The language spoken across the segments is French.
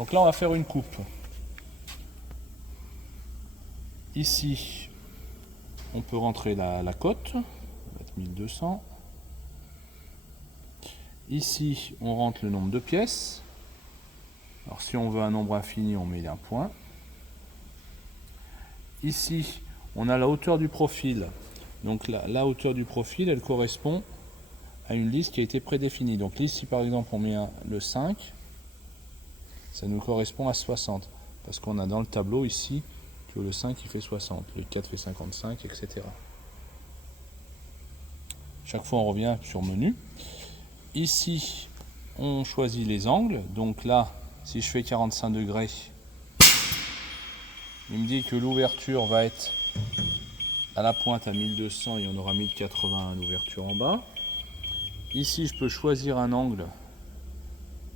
Donc là on va faire une coupe. Ici on peut rentrer la cote, on va mettre 1200. Ici on rentre le nombre de pièces. Alors si on veut un nombre infini, on met un point. Ici on a la hauteur du profil. Donc la hauteur du profil, elle correspond à une liste qui a été prédéfinie. Donc ici par exemple on met le 5, ça nous correspond à 60. Parce qu'on a dans le tableau ici que le 5 il fait 60, le 4 fait 55, etc. Chaque fois on revient sur menu. Ici on choisit les angles. Donc là, si je fais 45 degrés, il me dit que l'ouverture va être à la pointe à 1200 et on aura 1080 à l'ouverture en bas. Ici je peux choisir un angle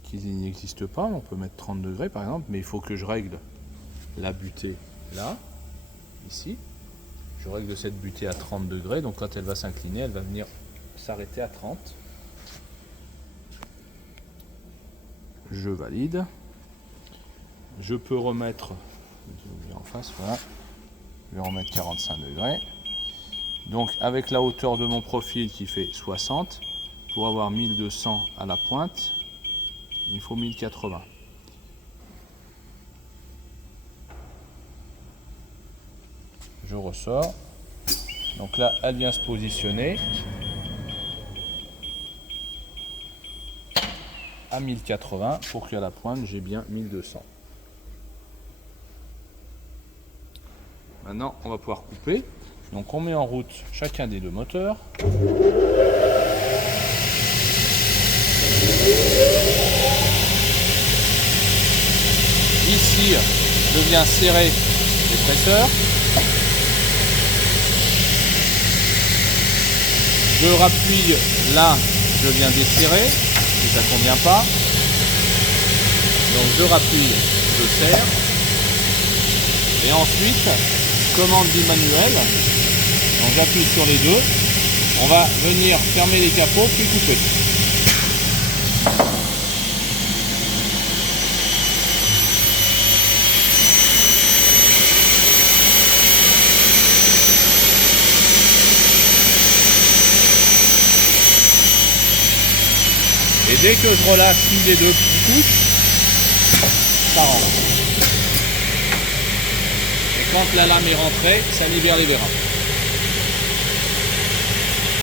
qui n'existe pas, on peut mettre 30 degrés par exemple, mais il faut que je règle la butée là, ici. Je règle cette butée à 30 degrés, donc quand elle va s'incliner, elle va venir s'arrêter à 30. Je valide. Je peux remettre, en face, voilà. Je vais remettre 45 degrés. Donc avec la hauteur de mon profil qui fait 60, pour avoir 1200 à la pointe, il faut 1080. Je ressors. Donc là, elle vient se positionner à 1080 pour qu'à la pointe, j'ai bien 1200. Maintenant, on va pouvoir couper. Donc on met en route chacun des deux moteurs. Ici, je viens serrer les presseurs. Je rappuie là, je viens desserrer, si ça ne convient pas. Donc je rappuie, je serre. Et ensuite, commande du manuel. Donc j'appuie sur les deux. On va venir fermer les capots puis couper. Et dès que je relâche une des deux couches, ça rentre. Et quand la lame est rentrée, ça libère les vérins.